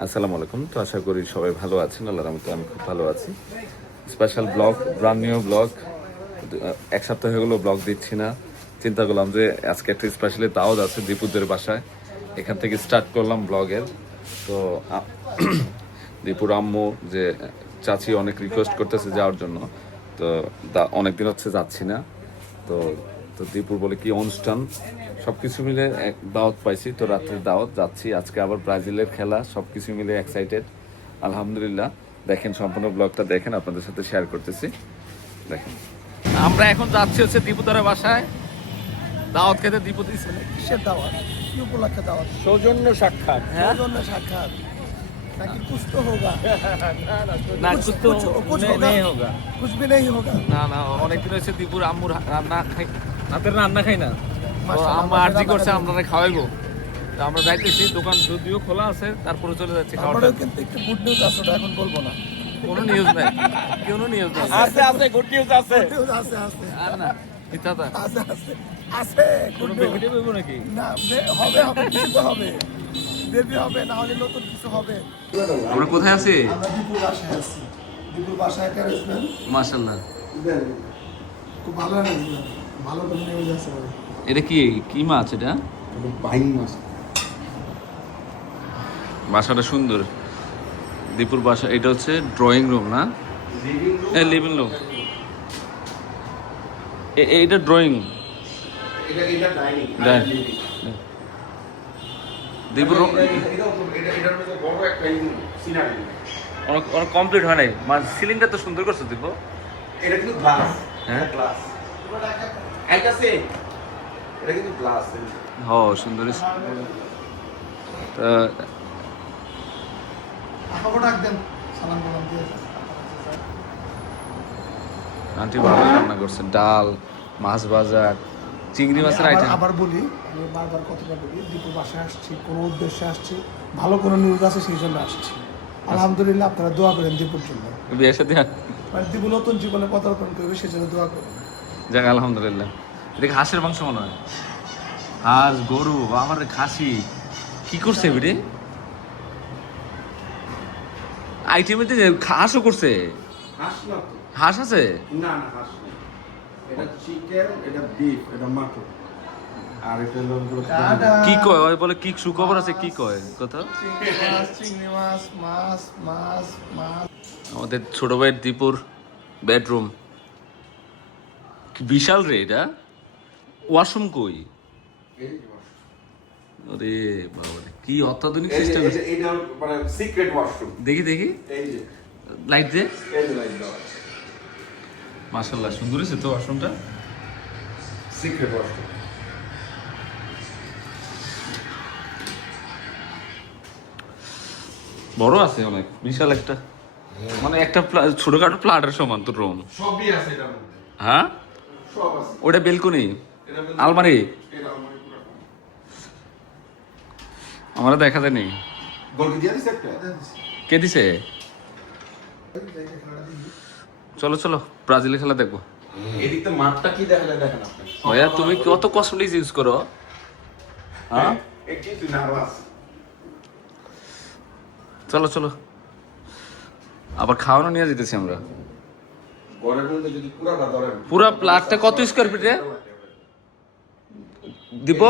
আসসালামু আলাইকুম। তো আশা করি সবাই ভালো আছেন। আল্লাহর রহমতে আমি খুব ভালো আছি। Special blog, brand new blog. এক সপ্তাহ হয়ে গেলো ব্লগ দিচ্ছি না। চিন্তা করলাম যে আজকে একটা স্পেশালি দাওয়াত আছে দীপুদের বাসায়, এখান থেকে স্টার্ট করলাম ব্লগের। তো দীপুর আম্মু যে চাচি অনেক রিকোয়েস্ট করতেছে যাওয়ার জন্য, তো অনেকদিন হচ্ছে যাচ্ছি না। তো তো দীপুর বলে কি অনুষ্ঠান, সব কিছু মিলে এক দাওয়াত পাইছি, তো রাত্রে দাওয়াত যাচ্ছি। আজকে আবার ব্রাজিলের খেলা, সব কিছু মিলে এক্সাইটেড আলহামদুলিল্লাহ। দেখেন, সম্পূর্ণ ব্লগটা দেখেন, আপনাদের সাথে শেয়ার করতেছি। দেখেন, আমরা এখন যাচ্ছি হচ্ছে দীপুদারের বাসায় দাওয়াত খেতে। দীপু দিচ্ছে কিসের দাওয়াত? কি উপলক্ষে দাওয়াত? সৌজন্য সাক্ষাৎ। হ্যাঁ সৌজন্য সাক্ষাৎ নাকি कुछ तो होगा? না, কুছ তো कुछ होगा? नहीं होगा। कुछ भी नहीं होगा। না অনেকদিন হয়েছে দীপুর আম্মুর রান্না খাই, হাতের রান্না খাই না। তো মাশাআল্লাহ, আম্মা আরজি করছে রান্না আমরা খাওয়াইবো। তো আমরা যাইতেছি, দোকান যদিও খোলা আছে তারপরে চলে যাচ্ছি খাওয়াটা। আমারও কিন্তু একটু গুড নিউজ আছে, ওটা এখন বলবো না। কোনো নিউজ নাই, কোনো নিউজ নাই। আছে আছে, গুড নিউজ আছে। নিউজ আছে আছে আর না মিথ্যাটা, আছে আছে আছে কোনো good বেবি news। টেবি নাকি? না হবে হবে, কিছু তো হবে, বেবি হবে, না হলে নতুন কিছু হবে। আমরা কোথায় আছি? আমরা দীপুর বাসায় আছি। দীপুর বাসায় একটা রেস্টুরেন্ট, মাশাআল্লাহ। খুব ভালো রেস্টুরেন্ট, ভালো কোনো নিউজ আছে ভাই। এটা কি কি মাছ? এটা বাইং মাছ। বাসাটা সুন্দর, দীপুর বাসা। এটা হচ্ছে ড্রয়িং রুম না, লিভিং রুম। এইটা ড্রয়িং, এটা ডাইনিং দীপুর room এটার মধ্যে বড় একটা সিনারি। অনেক কমপ্লিট হয় নাই। সিলিংটা তো সুন্দর করছো দীপু। এটা কিন্তু গ্লাস, হ্যাঁ গ্লাস আইতাছে, এটা কিন্তু গ্লাস। হ সুন্দর। তা আমাকে ডাক দেন, সালাম কালাম দিয়ে। আন্টি ভালো রান্না করছে, ডাল, মাছ ভাজা, চিংড়ি মাছের আইটেম। আবার বলি, আমি বারবার কথাটা বলি, দীপুর বাসায় আসছি কোনো উদ্দেশ্যে আসছি, ভালো কোনো নিউজ আছে সেই জন্য আসছি। আলহামদুলিল্লাহ, আপনারা দোয়া করেন দীপুর জন্য। বিয়ের সাথে মানে দীপু নতুন জীবনে পদার্পণ করবে, সেই জন্য দোয়া করেন। যাক আলহামদুলিল্লাহ। এটা হাঁসের মাংস মনে হয়, হাঁস, গরু, আমার খাসি। কি করছে এবারে আইটেমে? হাঁসও করছে। হাঁস না তো, হাঁস আছে? না না হাঁস না, এটা চিকেন, এটা বিফ, এটা মাটন, আর এটা হলো কি কয় ওই বলে? কি সুখবর আছে? কি কয় কথা? চিংড়ি মাছ, মাছ মাছ মাছ। আমাদের ছোট ভাইয়ের দীপুর বেডরুম কি বিশাল রে এটা। ওয়াশরুম কই? আরে বাবা রে, কি অত্যাধুনিক সিস্টেম। এটা মানে সিক্রেট ওয়াশরুম। দেখি দেখি, এই যে লাইট দে। এই যে লাইট দেওয়া মাশাআল্লাহ, সুন্দর হয়েছে তো ওয়াশরুমটা। Secret washroom. বড় আছে অনেক, বিশাল একটা, মানে একটা ছোটখাটো ফ্ল্যাটের সমান তো রুম। সবই আছে এটার মধ্যে, হ্যাঁ, সব আছে। ওটা বেলকনি, এটা আলমারি। এটা আলমারি পুরো। আমরা দেখা যায়নি। গলকি দিয়ে দিছে একটা। কে দিছে? চলো চলো, ব্রাজিলের খেলা দেখবো। এদিকটা মাঠটা কি দেখা যায় দেখেন আপনি। ভাইয়া তুমি কত কসমেটিক্স ইউজ করো? হ্যাঁ, একটু তুই নাড়া আছে। চলো চলো, আবার খাওয়ানো নিয়ে যেতেছি আমরা। ঘরের মধ্যে যদি পুরাটা ধরেন, পুরা প্লাটটা কত স্কোয়ার ফিটে দিব?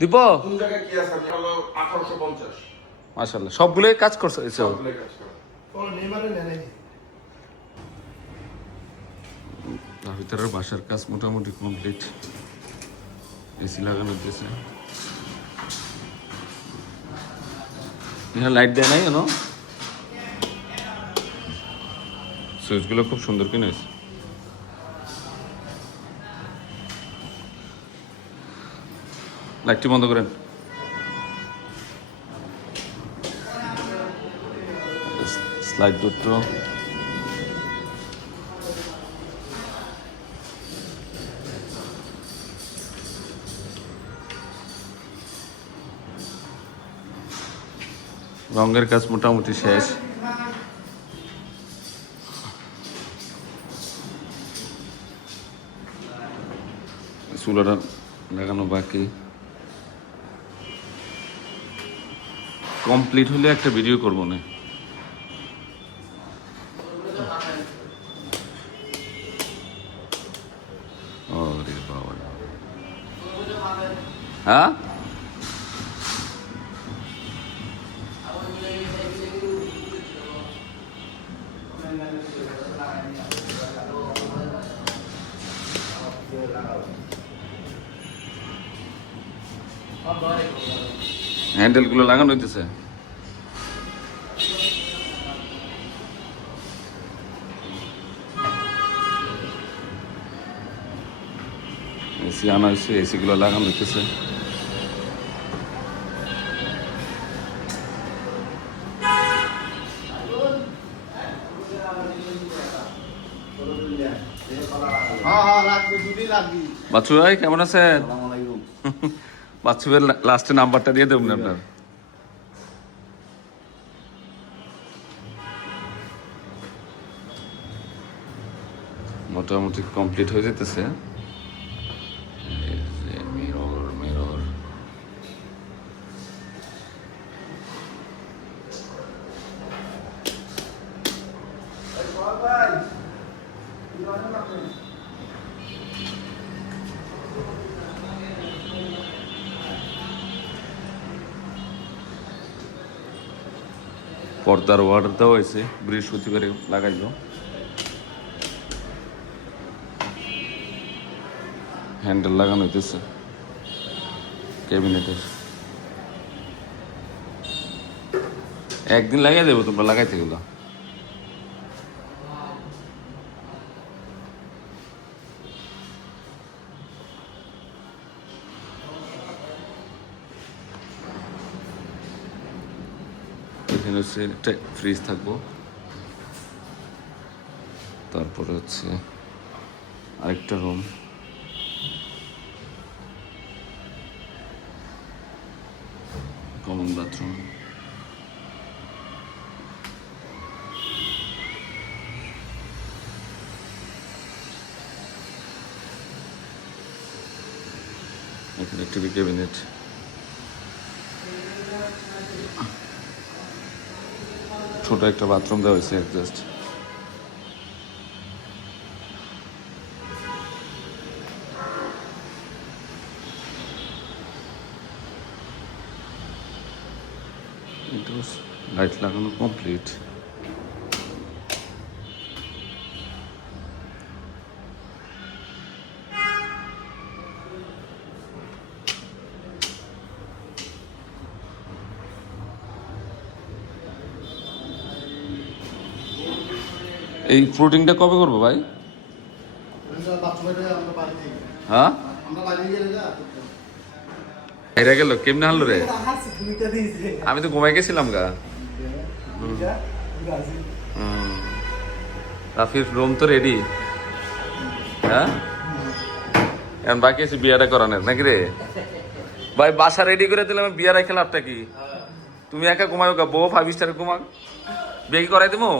দিব কোন জায়গায় কি আছে? হলো 1850। মাশাআল্লাহ, সবগুলোই কাজ করছে। সবগুলো কাজ করে। ওর নেইমারে নেই। ভিতরের বাসার কাজ মোটামুটি কমপ্লিট। এসি লাগানো দিয়েছে, এখানে লাইট দেয় নাই কেন? সুইচগুলো খুব সুন্দর কিনে। লাইটটি বন্ধ করেন। স্লাইড দুটো, রঙের কাজ মোটামুটি শেষ। চুলাটা লাগানো বাকি। কমপ্লিট হলে একটা ভিডিও করবো না। ওরে বাবা, হ্যাঁ হ্যান্ডেল গুলো লাগানো হইতেছে। এসি আনা হয়েছে, এসি গুলো লাগানো হইতেছে। বাচ্চু ভাই কেমন আছেন? বাচ্চু ভাই লাস্টে নাম্বারটা দিয়ে দেবেন আপনার। মোটামুটি কমপ্লিট হয়ে যেতেছে। মিরর মিরর পর্দার অর্ডার দেওয়া হয়েছে, বৃহস্পতিবারে লাগাইল। হ্যান্ডেল লাগানো হইতেছে ক্যাবিনেটের। একদিন লাগিয়ে দেবো তোমরা লাগাইতে গেলো। এখানে হচ্ছে একটা ফ্রিজ থাকবো, তারপরে হচ্ছে আরেকটা রুম, কমন বাথরুম, এখানে টিভি ক্যাবিনেট, ছোট একটা বাথরুম দেওয়া হয়েছে অ্যাডজাস্ট। লাইট লাগানো কমপ্লিট। এই ফ্রুটিংটা কবে করবো ভাই? হ্যাঁ এরা গেল কেমনে হারলো রে? আমি তো ঘুমাই গেছিলাম গা। রাফির রুম তো রেডি, হ্যাঁ এখন বাকি আছে বিয়াটা করানোর নাকি রে ভাই? বাসা রেডি করে দিলাম, বিয়া রেখে লাভটা কি? তুমি একা ঘুমাও গা, বউ 5 স্টার ঘুমাক, বিয়ে কি করাই দেবো?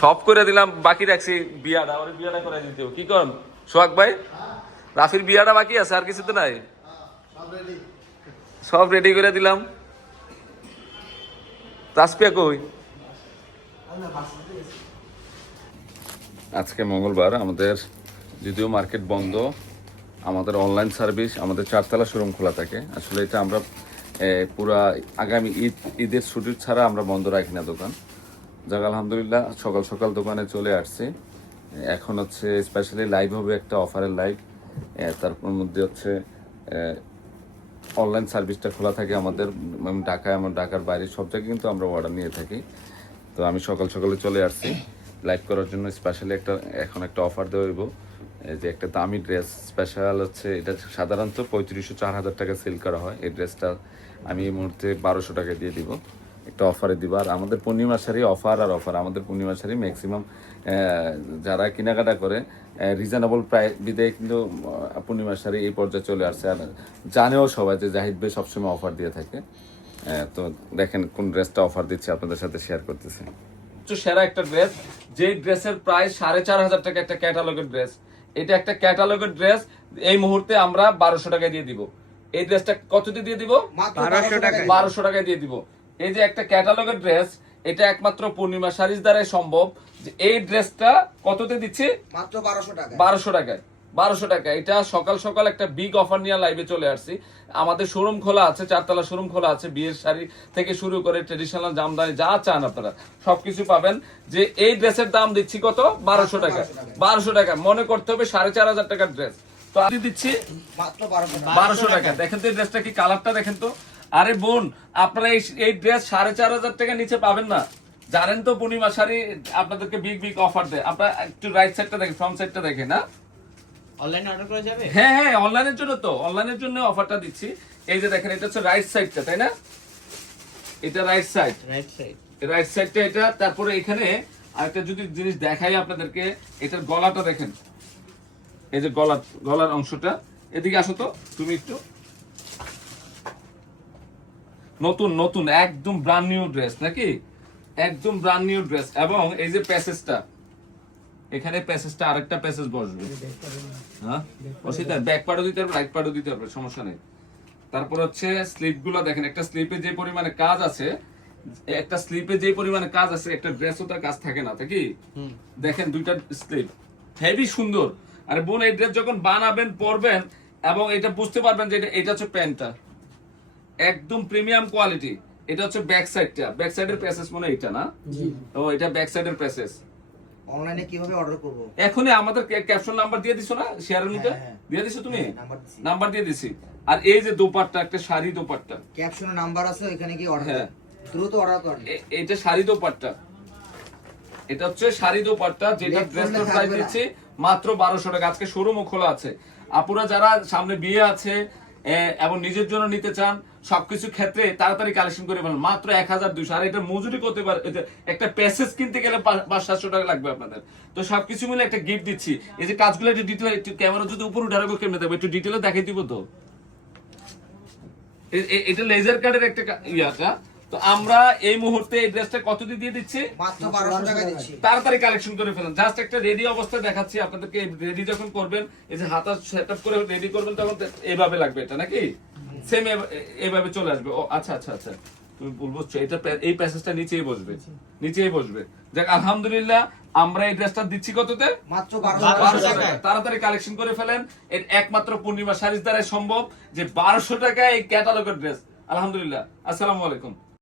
সব করে দিলাম, বাকি রাখছি বিয়াটা, ওরে বিয়াটা করাই দিতে হবে। কি কর সোহাগ ভাই, রাফির বিয়াটা বাকি আছে, আর কিছু তো নাই, সব রেডি করে দিলাম। তাসপিয়া কই? আজকে মঙ্গলবার, আমাদের যদিও মার্কেট বন্ধ, আমাদের অনলাইন সার্ভিস, আমাদের 4তলা শোরুম খোলা থাকে। আসলে এটা আমরা পুরা আগামী ঈদের ছুটির ছাড়া আমরা বন্ধ রাখি না দোকান। যাক আলহামদুলিল্লাহ সকাল সকাল দোকানে চলে আসছি। এখন হচ্ছে স্পেশালি লাইভ হবে, একটা অফারের লাইভ। তারপর মধ্যে হচ্ছে অনলাইন সার্ভিসটা খোলা থাকে আমাদের ঢাকায়, আমার ঢাকার বাইরে সব জায়গায় কিন্তু আমরা অর্ডার নিয়ে থাকি। তো আমি সকাল সকালে চলে আসছি লাইভ করার জন্য। স্পেশালি এখন একটা অফার দেওয়া হইব, যে একটা দামি ড্রেস স্পেশাল হচ্ছে, এটা সাধারণত 3500-4000 টাকা সেল করা হয়। এই ড্রেসটা আমি এই মুহূর্তে 1200 টাকা দিয়ে দিব, একটা অফারে দিব। আর আমাদের পূর্ণিমা শাড়ি অফার আর অফার, আমাদের পূর্ণিমা শাড়ি ম্যাক্সিমাম যারা কেনাকাটা করে রিজনেবল প্রাইস বিদায় কিন্তু পূর্ণিমা শাড়ি এই পর্যায়ে চলে আসছে। আর জানেও সবাই যে জাহিদ ভাই সবসময় অফার দিয়ে থাকে। তো দেখেন কোন ড্রেসটা অফার দিচ্ছে, আপনাদের সাথে শেয়ার করতেছি। সেরা একটা ড্রেস, যেই ড্রেসের প্রাইস 4500 টাকা, একটা ক্যাটালগের ড্রেস। এটা একটা ক্যাটালগের ড্রেস, এই মুহূর্তে আমরা 1200 টাকায় দিয়ে দিব। এই ড্রেসটা কততে দিয়ে দিব? 1200 টাকায়। 1200 টাকায় দিয়ে দিব। এই যে একটা ক্যাটালগের ড্রেস, এটা একমাত্র পূর্ণিমা শাড়ির দ্বারাই সম্ভব। যে এই ড্রেসটা কততে দিচ্ছি? মাত্র 1200 টাকা। 1200 টাকায়। 1200 টাকা। এটা সকাল সকাল একটা বিগ অফার নিয়ে লাইভে চলে আসছি। আমাদের শোরুম খোলা আছে, 4 তলা শোরুম খোলা আছে। বিয়ের শাড়ি থেকে শুরু করে ট্রেডিশনাল জামদানি যা চান আপনারা সবকিছু পাবেন। যে এই ড্রেসের দাম দিচ্ছি কত? 1200 টাকা। 1200 টাকা। মনে করতে হবে 4500 টাকার ড্রেস। তো আমি দিচ্ছি মাত্র 1200 টাকা। 1200 টাকা। দেখেন তো এই ড্রেসটা কি, কালারটা দেখেন তো। আরে বোন, আপনারা এই ড্রেস 4500 টাকা নিচে পাবেন না। জানেন তো পূর্ণিমা শাড়ি আপনাদেরকে বিগ বিগ অফার দেয়। আপনারা একটু রাইট সাইডটা দেখেন, ফ্রন্ট সাইডটা দেখেন। না অনলাইনে অর্ডার করা যাবে? হ্যাঁ হ্যাঁ, অনলাইনের জন্য তো, অনলাইনের জন্য অফারটা দিচ্ছি। এই যে দেখেন, এটা হচ্ছে রাইট সাইডটা, তাই না? এটা right side, right side. Right সাইডটা এটা। তারপরে এখানে আরেকটা যদি জিনিস দেখাই আপনাদেরকে, এটার গলাটা দেখেন। এই যে গলার অংশটা, এদিকে আসো তো তুমি একটু। নতুন নতুন একদম ব্র্যান্ড নিউ ড্রেস নাকি, একদম ব্র্যান্ড নিউ ড্রেস। এবং এই যে প্যাসেজটা, এখানে প্যাসেজটা আরেকটা প্যাসেজ বসবে। হ্যাঁ বসে, তার ব্যাক পার্টও দিতে পারবে, রাইট পার্টও দিতে পারবে, সমস্যা নেই। তারপর হচ্ছে স্লিপ গুলো দেখেন, একটা স্লিপে যে পরিমাণে কাজ আছে, একটা স্লিপে যে পরিমাণে কাজ আছে, একটা ড্রেসও তার কাজ থাকে না, নাকি? দেখেন দুইটা স্লিপ হেভি সুন্দর। আরে বোন, এই ড্রেস যখন বানাবেন পরবেন এবং এটা বুঝতে পারবেন যে এটা হচ্ছে প্যান্টটা একদম প্রিমিয়াম কোয়ালিটি। এটা হচ্ছে ব্যাক সাইডটা, ব্যাক সাইডের প্যাসেজ মনে হয় এটা না? ও এটা ব্যাক সাইডের প্যাসেজ। অনলাইনে কিভাবে অর্ডার করব? এখনই আমাদের ক্যাপশন নাম্বার দিয়ে দিছো না, শেয়ারের মধ্যে হ্যাঁ। দিয়ে দিছো তুমি? নাম্বার দিছি। নাম্বার দিয়ে দিছি। আর এই যে দোপাট্টা, একটা শাড়ি দোপাট্টা, ক্যাপশনে নাম্বার আছে, ওখানে কি অর্ডার হ্যাঁ। দ্রুত অর্ডার করেন। এটা শাড়ি দোপাট্টা, এটা হচ্ছে শাড়ি দোপাট্টা, যেটা Left ড্রেস করলে প্রাইস থাকবে না। দিচ্ছি মাত্র 1200 টাকা। আজকে শোরুমও খোলা আছে। আপুরা যারা সামনে বিয়ে আছে এবং নিজের জন্য নিতে চান, সবকিছু ক্ষেত্রে তাড়াতাড়ি কালেকশন করে ফেলেন। মাত্র 1200। আর এটা মজুরি করতে পারে, একটা প্যাসেজ কিনতে গেলে 500-700 টাকা লাগবে আপনাদের। তো সবকিছু মিলে একটা গিফট দিচ্ছি। এই যে কাজগুলো একটু ডিটেল, একটু ক্যামেরা যদি উপর উঠে রাখো কেমনে দেখবো, একটু ডিটেলে দেখাই দিব তো। এটা লেজার কাটের একটা ইয়াটা। তো আমরা এই মুহূর্তে এই ড্রেসটা কত দিয়ে দিচ্ছি? মাত্র 1200 টাকা দিচ্ছি। তাড়াতাড়ি কালেকশন করে ফেলেন। জাস্ট একটা রেডি অবস্থায় দেখাচ্ছি আপনাদেরকে। রেডি যখন করবেন, এই যে হাতা সেটআপ করে রেডি করবেন, তখন এইভাবে লাগবে এটা, নাকি? সেম এইভাবে চলে আসবে। ও আচ্ছা আচ্ছা আচ্ছা, তুমি বলছো এটা এই প্যাসেজটা নিচেই বসবে, নিচেই বসবে। যাক আলহামদুলিল্লাহ, আমরা এই ড্রেসটা দিচ্ছি কততে? মাত্র 1200 1200 টাকা। তাড়াতাড়ি কালেকশন করে ফেলেন। এর একমাত্র পূর্ণিমা শাড়ির দ্বারাই সম্ভব যে 1200 টাকায় এই ক্যাটালগের ড্রেস। আলহামদুলিল্লাহ। আসসালামু আলাইকুম।